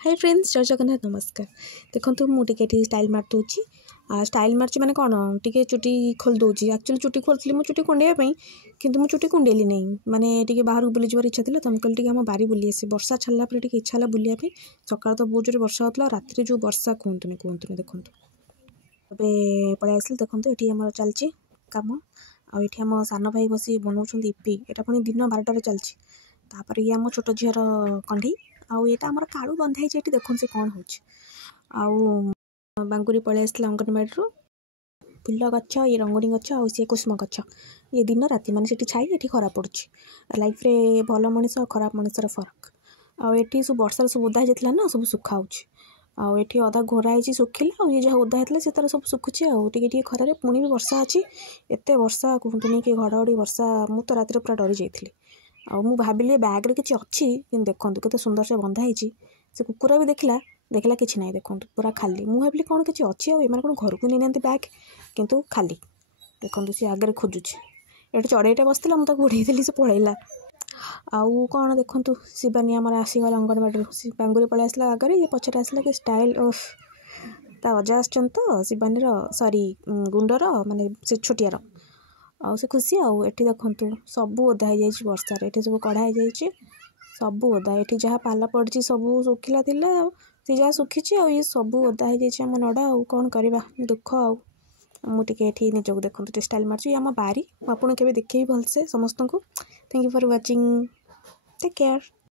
Hi friends जय जगन्नाथ नमस्कार। देखो मुझे स्टाइल मार दूसरी स्टाइल मार्च मैंने कौन टी चुटी खोल दूसरी एक्चुअली चुटी खोलती मो चुटी कुंडेवाई कि चुटी कुंडेली नहीं माने टी बाहर बुली जबार इच्छा थी तो मुझे कहली आम बारी बुली आसे वर्षा छाड़ा पर इच्छा है बुलापी सकाल तो बहुत जोर वर्षा होता राति जो वर्षा कहतुनि देखो ए पलि आस देखो ये आम चलती कम आम सान भाई बस बनाऊँ इपी यहाँ पुणी दिन 12टार चलती तापर ये आम छोट झीर कंढी आउ ये आम कालू बंधाई ये देखो से कौन हो बांगुरी पलि आस अंगनवाड़ी फुल गच ये रंगोली गच आ सी कुसुम गच ये दिन राति माने से छाई ये खरा पड़ी लाइफ रे भल मनीष खराब मनीषर फरक आठी सब वर्षार सब ओदा होता ना सब सुखा आठी अधा घोरा हो सुखिला और ये जहाँ ओदा होता है तार सब सुखुची टे खरारे पुणी भी वर्षा अच्छी एत वर्षा कहतुनि कि घड़घड़ी वर्षा मु तो रातिर पूरा डरी जाइली मु भाविली बैग्रे किसी अच्छी कि देखो के सुंदर से बंधाई से कुकुरा भी देखला देखला कि ना देखो पूरा खाली मु भाविली कौन किसी अच्छी आम कौन घर को नहीं ना बैग किंतु खाली देखो सी आगे खोजुची ये चढ़ईटा बसला मुझे घोड़े से पलैला आउ कौन देखु शिवानी आम आसीगला अंगनवाड़ी बांगुरी पलि आसला आगे ये पचर आसला कि स्टाइल ता अजा आस तो शिवानी सॉरी गुंडर माने से छोटियार आ से खुशी आठी देखु सब ओदा हो वर्षार ये सब कढ़ा हो सब ओदा ये जहाँ पाला पड़ी सब सुखिला सी जहाँ सुखी ये सब ओदा हो नड़ा कौन करवा दुख मुझे निजक देखो स्टाइल मार्च आम बारी आपको केवे देखे भलसे समस्त को thank you for watching take care.